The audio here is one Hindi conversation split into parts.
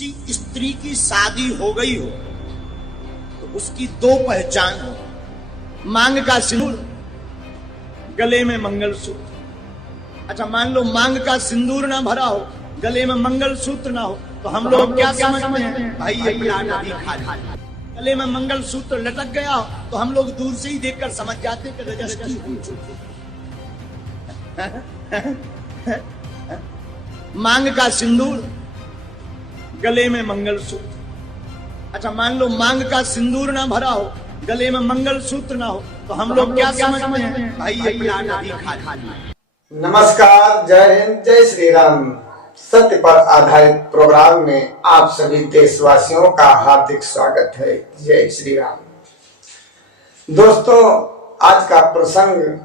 किसी स्त्री की शादी हो गई हो तो उसकी दो पहचान हो, मांग का सिंदूर, गले में मंगलसूत्र। अच्छा, मान लो मांग का सिंदूर ना भरा हो, गले में मंगलसूत्र ना हो, तो हम लोग क्या समझते हैं? भाई ये प्लाट अभी खाली। गले में मंगलसूत्र लटक गया हो तो हम लोग दूर से ही देखकर समझ जाते कि रजिस्ट्री हुई। मांग का सिंदूर, गले में मंगलसूत्र। अच्छा, मान लो मांग का सिंदूर ना भरा हो, गले में मंगलसूत्र ना हो, तो हम लोग क्या समझते हैं? भाई ये प्लाट अभी खाली। नमस्कार, जय हिंद, जय श्री राम। सत्य पर आधारित प्रोग्राम में आप सभी देशवासियों का हार्दिक स्वागत है। जय श्री राम। दोस्तों, आज का प्रसंग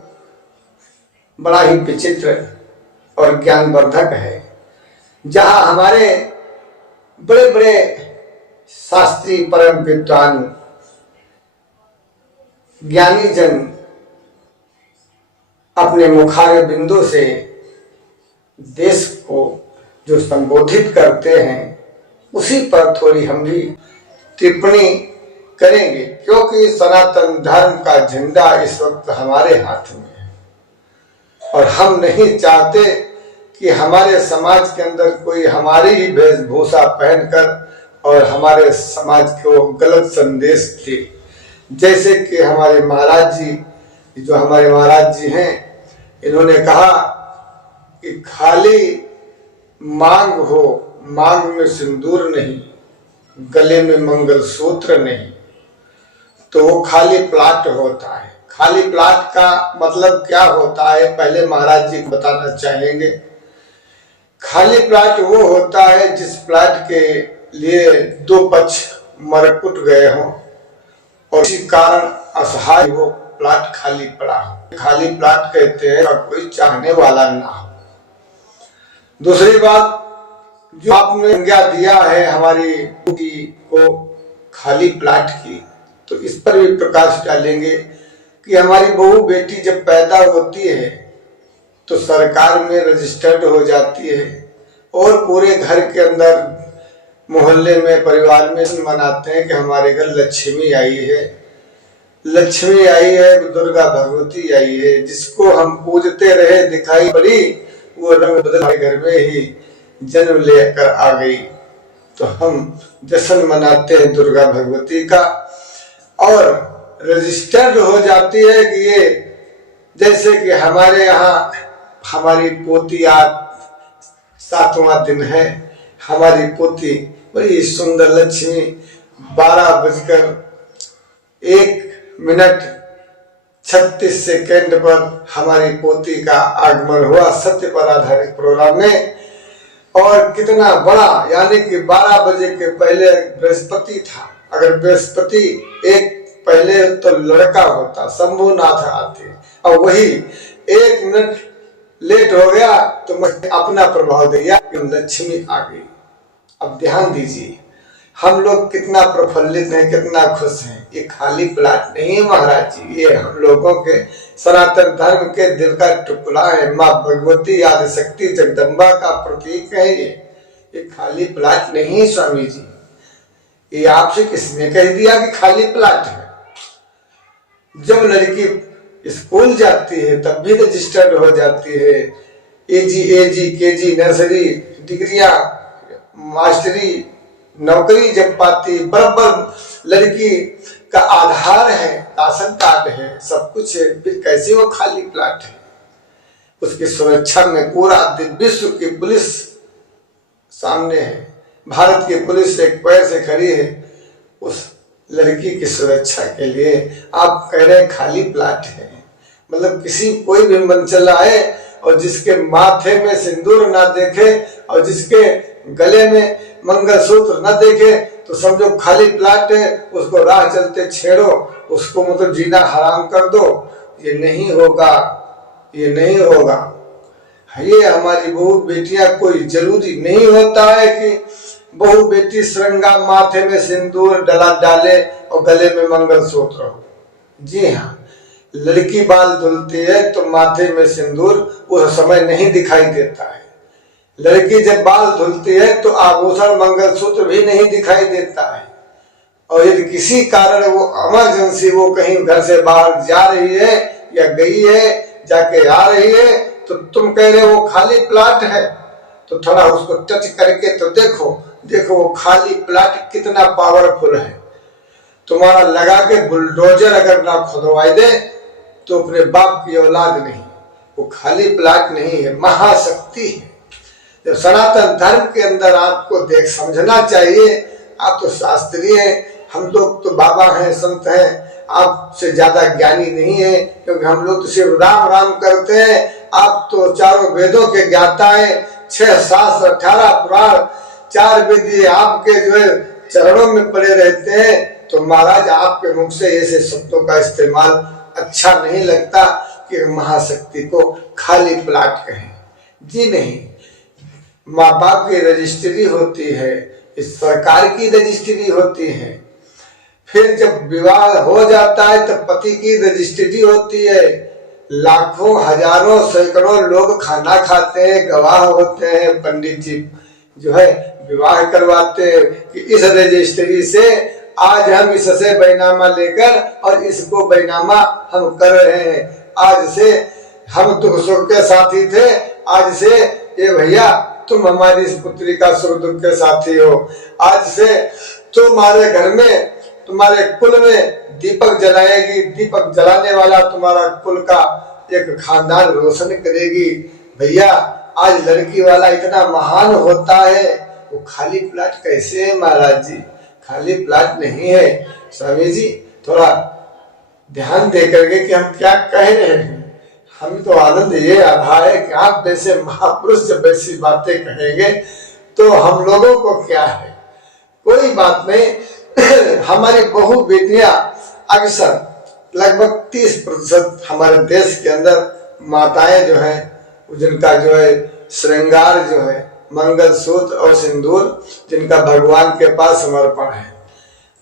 बड़ा ही विचित्र और ज्ञानवर्धक है, जहां हमारे बड़े बड़े शास्त्री, परम विद्वान, ज्ञानी जन अपने मुखार बिंदु से देश को जो संबोधित करते हैं उसी पर थोड़ी हम भी टिप्पणी करेंगे, क्योंकि सनातन धर्म का झंडा इस वक्त हमारे हाथ में है और हम नहीं चाहते कि हमारे समाज के अंदर कोई हमारी ही वेशभूषा पहनकर और हमारे समाज को गलत संदेश दे। जैसे कि हमारे महाराज जी, जो हमारे महाराज जी हैं, इन्होंने कहा कि खाली मांग हो, मांग में सिंदूर नहीं, गले में मंगलसूत्र नहीं, तो वो खाली प्लाट होता है। खाली प्लाट का मतलब क्या होता है, पहले महाराज जी को बताना चाहेंगे। खाली प्लाट वो होता है जिस प्लाट के लिए दो पक्ष मर कुट गए हों और इसी कारण असहाय वो प्लाट खाली पड़ा हो। खाली प्लाट कहते हैं और कोई चाहने वाला ना हो। दूसरी बात, जो आपने संज्ञा दिया है हमारी को खाली प्लाट की, तो इस पर भी प्रकाश डालेंगे कि हमारी बहू बेटी जब पैदा होती है तो सरकार में रजिस्टर्ड हो जाती है और पूरे घर के अंदर, मोहल्ले में, परिवार में मनाते हैं कि हमारे घर लक्ष्मी आई है, लक्ष्मी आई है, दुर्गा भगवती आई है। जिसको हम पूजते रहे दिखाई पड़ी, वो रंग बदल घर में ही जन्म लेकर आ गई। तो हम जश्न मनाते हैं दुर्गा भगवती का और रजिस्टर्ड हो जाती है कि ये, जैसे कि हमारे यहाँ हमारी पोती आज 7वां दिन है, हमारी पोती बड़ी सुंदर लक्ष्मी 12:01:36 पर हमारी पोती का आगमन हुआ सत्य पर आधारित प्रोग्राम में। और कितना बड़ा, यानी कि 12 बजे के पहले बृहस्पति था। अगर बृहस्पति एक पहले तो लड़का होता, शंभुनाथ आते, और वही 1 मिनट लेट हो गया तो मैं अपना प्रभाव दिया कि लक्ष्मी आ गई। अब ध्यान दीजिए, हम लोग कितना प्रफुल्लित हैं, कितना खुश हैं। ये खाली प्लाट नहीं है महाराज जी, ये हम लोगों के सनातन धर्म के दिल का टुकड़ा है। माँ भगवती, आदिशक्ति, जगदम्बा का प्रतीक है ये खाली प्लाट नहीं स्वामी जी। ये आपसे किसने कह दिया कि खाली प्लाट है? जब लड़की स्कूल जाती है तब भी रजिस्टर्ड हो जाती है। एजी, केजी, नर्सरी, डिग्रियां, मास्टरी, नौकरी जब पाती, बराबर लड़की का आधार है, राशन कार्ड है, सब कुछ है, फिर कैसे वो खाली प्लाट है? उसकी सुरक्षा में पूरा विश्व की पुलिस सामने है। भारत की पुलिस एक पैर से खड़ी है उस लड़की की सुरक्षा के लिए। आप कह रहे हैं खाली प्लाट है, मतलब किसी कोई भी मनचला आए और जिसके माथे में सिंदूर ना देखे और जिसके गले में मंगलसूत्र न देखे तो समझो खाली प्लाट है, उसको राह चलते छेड़ो, उसको मतलब जीना हराम कर दो। ये नहीं होगा, ये नहीं होगा। ये हमारी बहू बेटियां, कोई जरूरी नहीं होता है कि बहू बेटी श्रृंगार माथे में सिंदूर डाले और गले में मंगलसूत्र हो। जी हाँ, लड़की बाल धुलती है तो माथे में सिंदूर उस समय नहीं दिखाई देता है, लड़की जब बाल धुलती है तो आभूषण मंगलसूत्र भी नहीं दिखाई देता है। और यदि किसी कारण वो इमरजेंसी वो कहीं घर से बाहर जा रही है या गई है, जाके आ रही है, तो तुम कह रहे वो खाली प्लाट है, तो थोड़ा उसको टच करके तो देखो वो खाली प्लाट कितना पावरफुल है। तुम्हारा लगा के बुलडोजर अगर ना खुदवाई दे तो अपने बाप की औलाद नहीं, वो खाली प्लाट नहीं है, महाशक्ति है। जब सनातन धर्म के अंदर आपको देख समझना चाहिए। आप तो शास्त्रीय हैं, हम लोग तो बाबा हैं, संत हैं, आपसे ज्यादा ज्ञानी नहीं है, क्योंकि हम लोग तो सिर्फ राम राम करते हैं। आप तो चारों वेदों के ज्ञाता हैं, 6 शास्त्र 18 पुराण 4 वेद आपके जो है चरणों में पड़े रहते हैं। तो महाराज आपके मुख से ऐसे शब्दों का इस्तेमाल अच्छा नहीं लगता कि महाशक्ति को खाली प्लाट कहें। जी नहीं, माँ बाप की रजिस्ट्री होती है, इस सरकार की रजिस्ट्री होती है। फिर जब विवाह हो जाता है तो पति की रजिस्ट्री होती है। लाखों हजारों सैकड़ों लोग खाना खाते हैं, गवाह होते हैं, पंडित जी जो है विवाह करवाते हैं कि इस रजिस्ट्री से आज हम इससे बैनामा लेकर और इसको बैनामा हम कर रहे हैं। आज से हम दुख सुख के साथी थे, आज से ये भैया तुम हमारी इस पुत्री का सुख दुख के साथी हो। आज से तुम्हारे घर में, तुम्हारे कुल में दीपक जलाएगी, दीपक जलाने वाला तुम्हारा कुल का एक खानदान रोशन करेगी। भैया आज लड़की वाला इतना महान होता है, वो खाली प्लाट कैसे है महाराज जी? खाली प्लाट नहीं है। स्वामी जी थोड़ा ध्यान दे करके कि हम क्या कह रहे हैं। हम तो आनंद ये आ रहा है कि आप जैसे महापुरुष जब ऐसी बातें कहेंगे तो हम लोगों को क्या है, कोई बात नहीं। हमारी बहु बेटियां अक्सर लगभग 30% हमारे देश के अंदर माताएं जो हैं, जिनका जो है श्रृंगार जो है मंगलसूत्र और सिंदूर, जिनका भगवान के पास समर्पण है।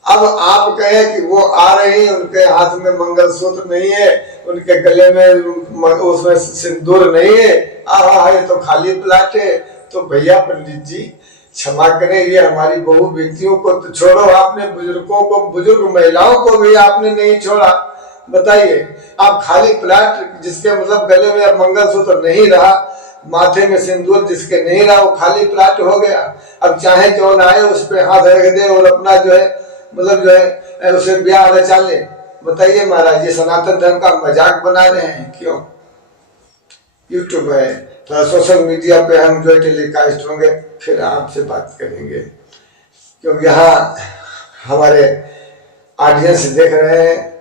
अब आप कहें कि वो आ रही, उनके हाथ में मंगलसूत्र नहीं है, उनके गले में उसमें सिंदूर नहीं है, आहा ये तो खाली प्लाट है। तो भैया पंडित जी क्षमा करें, ये हमारी बहु बेटियों को तो छोड़ो, आपने बुजुर्गों को, बुजुर्ग महिलाओं को भी आपने नहीं छोड़ा। बताइए आप खाली प्लाट जिसके मतलब गले में मंगलसूत्र नहीं रहा, माथे में सिंदूर जिसके नहीं रहा, वो खाली प्लाट हो गया। अब चाहे कौन आए उस पे हाथ रख दे और अपना जो है मतलब जो है उसे ब्याह रचा ले। बताइए महाराज, ये सनातन धर्म का मजाक बना रहे हैं क्यों? यूट्यूब है, थोड़ा सोशल मीडिया पे हम जो टेलीकास्ट होंगे फिर आपसे बात करेंगे, क्योंकि यहाँ हमारे ऑडियंस देख रहे हैं।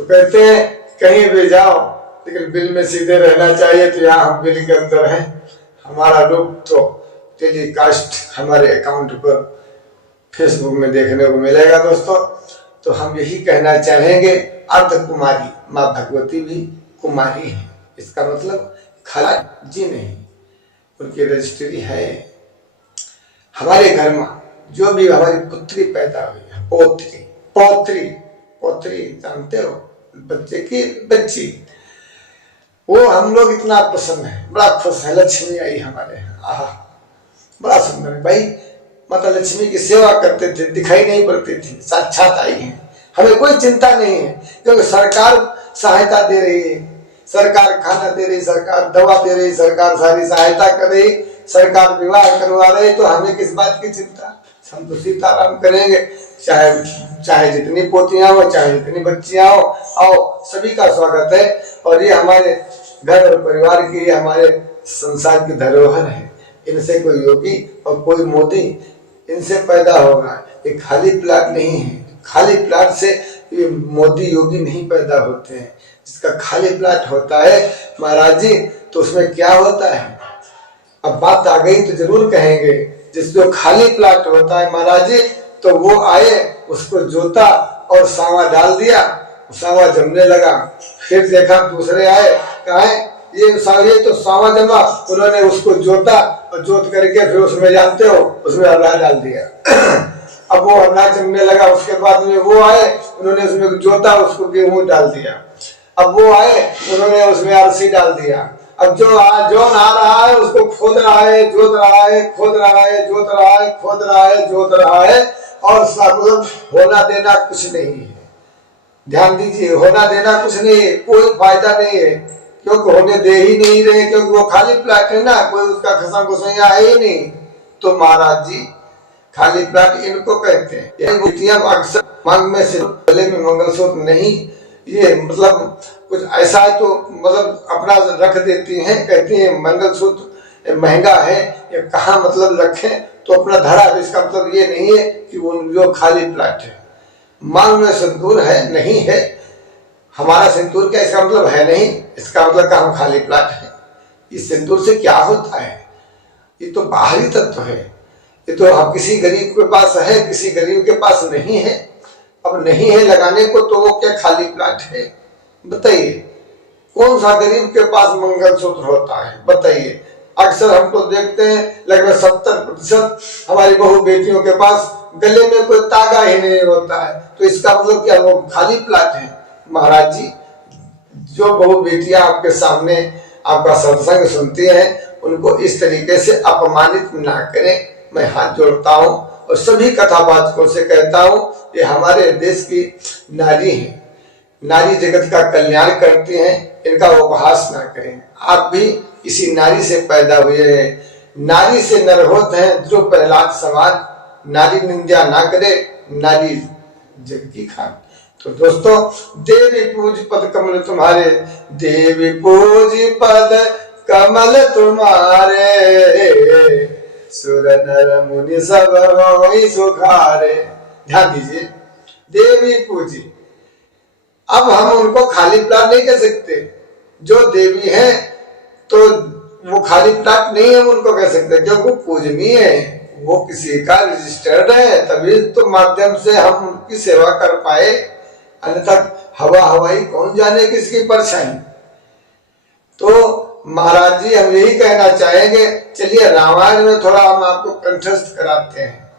तो कहते हैं कहीं भी जाओ लेकिन बिल में सीधे रहना चाहिए, तो यहाँ हम बिल के अंदर हैं। हमारा रूप तो टेलीकास्ट हमारे अकाउंट पर फेसबुक में देखने को मिलेगा दोस्तों। तो हम यही कहना चाहेंगे, अर्ध कुमारी माँ भगवती भी कुमारी है, इसका मतलब खाला जी नहीं, उनकी रजिस्ट्री है। हमारे घर में जो भी हमारी पुत्री पैदा हुई है, पोत्री पौत्री पौत्री जानते हो, बच्चे की बच्ची, वो हम लोग इतना प्रसन्न है, बड़ा खुश है। लक्ष्मी आई हमारे यहाँ, आहा बड़ा सुंदर है भाई। माता लक्ष्मी की सेवा करते थे, दिखाई नहीं पड़ती थी, साक्षात आई है। हमें कोई चिंता नहीं है, क्योंकि सरकार सहायता दे रही है, सरकार खाना दे रही, सरकार दवा दे रही, सरकार सारी सहायता कर रही, सरकार विवाह करवा रही, तो हमें किस बात की चिंता? हम तो सीताराम करेंगे, चाहे जितनी पोतियां हो, चाहे जितनी बच्चियां हो, आओ सभी का स्वागत है। और ये हमारे घर और परिवार की, ये हमारे संसार की धरोहर है। इनसे कोई योगी और कोई मोदी इनसे पैदा होगा, ये खाली प्लाट नहीं है। खाली प्लाट से ये मोदी योगी नहीं पैदा होते हैं। जिसका खाली प्लाट होता है महाराज जी, तो उसमें क्या होता है? अब बात आ गई तो जरूर कहेंगे। जिसको खाली प्लाट होता है महाराज जी, तो वो आए, उसको जोता और सावा डाल दिया, सावा जमने लगा। फिर देखा दूसरे आए, कहा ये तो सावा जमा, उन्होंने उसको जोता और जोत करके फिर उसमें जानते हो उसमें अल्लाह डाल दिया। अब वो अल्लाह जमने लगा, उसके बाद में वो आए, उन्होंने उसमें जोता, उसको गेहूं डाल दिया। अब वो आए, उन्होंने उसमें अरसी डाल दिया। अब जो आ रहा है उसको खोद रहा है, जोत रहा है, खोद रहा है, जोत रहा है, खोद रहा है, जोत रहा है, और मतलब होना देना कुछ नहीं है। ध्यान दीजिए, होना देना कुछ नहीं है, कोई फायदा नहीं है, क्योंकि होने दे ही नहीं रहे, क्योंकि वो खाली प्लाट है ना, कोई उसका खसम खुसैया है ही नहीं। तो महाराज जी खाली प्लाट इनको कहते हैं। ये बेटियां अक्सर मांग में से गले में मंगलसूत्र नहीं, ये मतलब कुछ ऐसा है तो मतलब अपना रख देती हैं, कहती हैं मंगलसूत्र महंगा है, ये कहाँ मतलब रखें तो अपना धरा। इसका मतलब ये नहीं है कि वो जो खाली प्लाट है। मांग में सिंदूर है नहीं है, हमारा सिंदूर क्या इसका मतलब है नहीं, इसका मतलब का हम खाली प्लाट है। इस सिंदूर से क्या होता है? ये तो बाहरी तत्व है, ये तो हम किसी गरीब के पास है, किसी गरीब के पास नहीं है। अब नहीं है लगाने को तो वो क्या खाली प्लाट है? बताइए, कौन सा गरीब के पास मंगलसूत्र होता है? बताइए। अक्सर हम तो देखते हैं लगभग 70% हमारी बहू बेटियों के पास गले में कोई तागा ही नहीं होता है। तो इसका मतलब क्या वो खाली प्लाट है? महाराज जी, जो बहू बेटियां आपके सामने आपका सत्संग सुनती हैं, उनको इस तरीके से अपमानित ना करें। मैं हाथ जोड़ता हूँ और सभी कथावाचकों से कहता हूँ, ये हमारे देश की नारी है, नारी जगत का कल्याण करती हैं, इनका उपहास ना करें। आप भी इसी नारी से पैदा हुए हैं, नारी से नर होते हैं जो प्रहलाद समाज। नारी निंदा ना करे, नारी जग की खान। तो दोस्तों, देवी पूज पद कमल तुम्हारे, देवी पूज पद कमल तुम्हारे, सुर नर मुनि सब होई सुखारे। ध्यान दीजिए, देवी पूजी। अब हम उनको खाली प्लाट नहीं कह सकते। जो देवी है तो वो खाली प्लाट नहीं हम उनको कह सकते, क्योंकि वो पूजनीय है, वो किसी का रजिस्टर्ड है, तभी तो माध्यम से हम उनकी सेवा कर पाए। अन्यथा हवा हवाई कौन जाने किसकी परछाई। तो महाराज जी हम यही कहना चाहेंगे। चलिए रामायण में थोड़ा हम आपको कंठस्थ कराते हैं।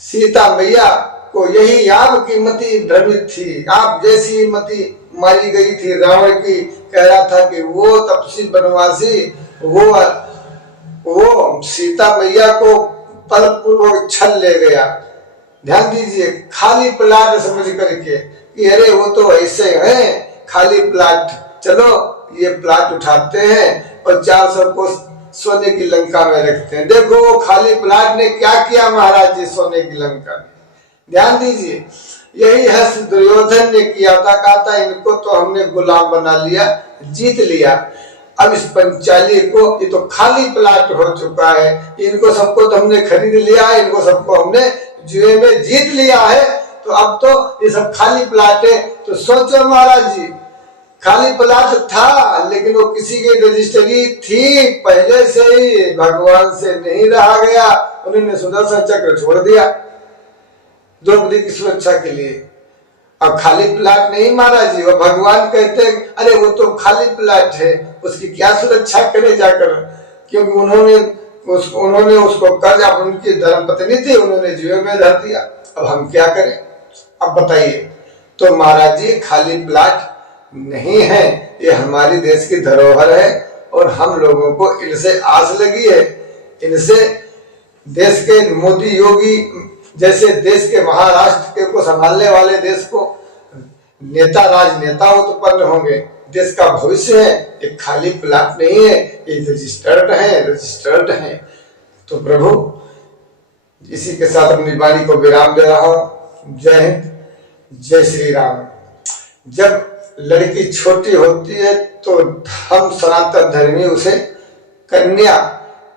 सीता मैया को यही आपकी मति भ्रमित थी, आप जैसी मति मारी गई थी रावण की। कह रहा था कि वो तपसी बनवासी वो सीता मैया को बलपूर्वक छल ले गया। ध्यान दीजिए, खाली प्लाट समझ करके कि अरे वो तो ऐसे हैं खाली प्लाट, चलो ये प्लाट उठाते हैं और 400 को सोने की लंका में रखते हैं। देखो वो खाली प्लाट ने क्या किया महाराज जी सोने की लंका में। ध्यान दीजिए, यही है दुर्योधन ने किया था। कहा था इनको तो हमने गुलाम बना लिया, जीत लिया। अब इस पंचाली को, ये तो खाली प्लाट हो चुका है, इनको सबको तो हमने खरीद लिया है, इनको सबको हमने जुए में जीत लिया है, तो अब तो ये सब खाली प्लाट है। तो सोचो महाराज जी, खाली प्लाट था लेकिन वो किसी की रजिस्ट्री थी पहले से ही, भगवान से नहीं रहा गया, उन्होंने सुदर्शन चक्र छोड़ दिया द्रौपदी की सुरक्षा के लिए। अब खाली प्लाट नहीं महाराज जी, वो भगवान कहते हैं अरे वो तो खाली प्लाट है, उसकी क्या सुरक्षा करे जाकर, क्योंकि उन्होंने उसको कर्ज, उनकी धर्मपत्नी थी, उन्होंने जुए में धर दिया। अब हम क्या करें? अब बताइए। तो महाराज जी खाली प्लाट नहीं है, ये हमारी देश की धरोहर है और हम लोगों को इनसे आस लगी है। इनसे देश के मोदी योगी जैसे देश के महाराष्ट्र के को संभालने वाले देश को नेता राजनेता उत्पन्न होंगे, देश का भविष्य है। ये खाली प्लाट नहीं है, ये रजिस्टर्ड है। तो प्रभु इसी के साथ अपनी वाणी को विराम दे रहा हूं। जय हिंद, जय श्री राम। जब लड़की छोटी होती है तो हम सनातन धर्मी उसे कन्या,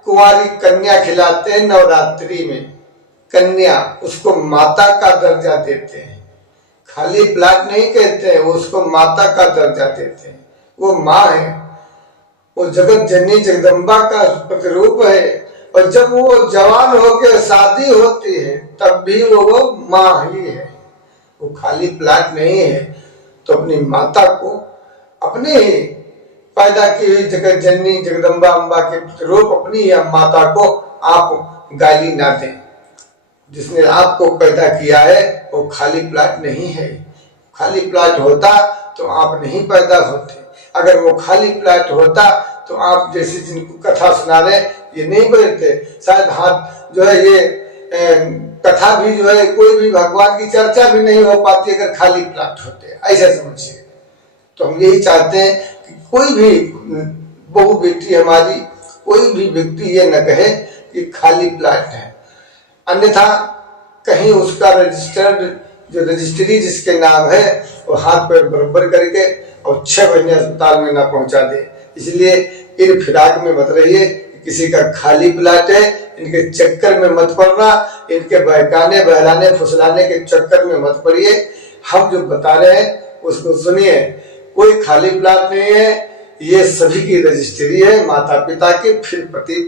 कुंवारी कन्या खिलाते हैं नवरात्रि में। कन्या, उसको माता का दर्जा देते हैं, खाली प्लाट नहीं कहते हैं, वो उसको माता का दर्जा देते हैं। वो माँ है, वो जगत जननी जगदम्बा का प्रतिरूप है। और जब वो जवान होकर शादी होती है तब भी वो माँ ही है, वो खाली प्लाट नहीं है। तो अपनी माता को, अपने ही पैदा की हुई जगत जननी जगदम्बा अम्बा के प्रतिरूप अपनी या माता को आप गाली ना दें। जिसने आपको पैदा किया है वो खाली प्लाट नहीं है। खाली प्लाट होता तो आप नहीं पैदा होते। अगर वो खाली प्लाट होता तो आप जैसे जिनको कथा सुना रहे ये नहीं बोलते, शायद हाथ जो है ये कथा भी जो है कोई भी भगवान की चर्चा भी नहीं हो पाती अगर खाली प्लाट होते, ऐसा समझिए। तो हम यही चाहते हैं कि कोई भी बहू बेटी हमारी, कोई भी व्यक्ति ये न कहे कि खाली प्लाट है, अन्यथा कहीं उसका रजिस्टर्ड जो रजिस्ट्री जिसके नाम है वो हाथ पैर बराबर करके और 6 महीने अस्पताल में ना पहुंचा दे। इसलिए इन फिराक में मत रहिए, किसी का खाली प्लाट है इनके चक्कर में मत पड़ना, इनके बहकाने बहलाने फुसलाने के चक्कर में मत पड़िए। हम जो बता रहे हैं उसको सुनिए, कोई खाली प्लाट नहीं है, ये सभी की रजिस्ट्री है माता पिता की, फिर पति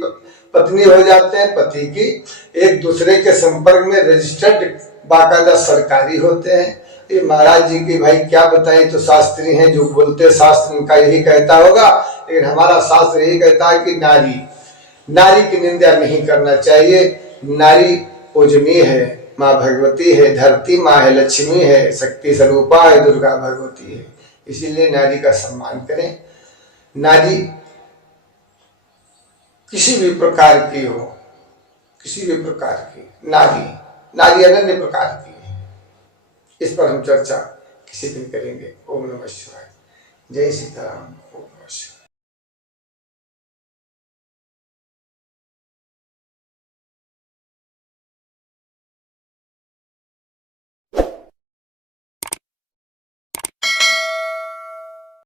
पत्नी हो जाते हैं, पति की एक दूसरे के संपर्क में रजिस्टर्ड बाकायदा सरकारी होते हैं। ये महाराज जी की भाई क्या बताएं, तो शास्त्री हैं जो बोलते, शास्त्र इनका यही कहता होगा, लेकिन हमारा शास्त्र यही कहता है कि नारी की निंदा नहीं करना चाहिए। नारी पूजनीय है, माँ भगवती है, धरती माँ है, लक्ष्मी है, शक्ति स्वरूपा है, दुर्गा भगवती है, इसीलिए नारी का सम्मान करें। नारी किसी भी प्रकार की हो, किसी भी प्रकार की नारी अनन्य प्रकार की है। इस पर हम चर्चा किसी दिन करेंगे। ओम नमः शिवाय। जय सीताराम।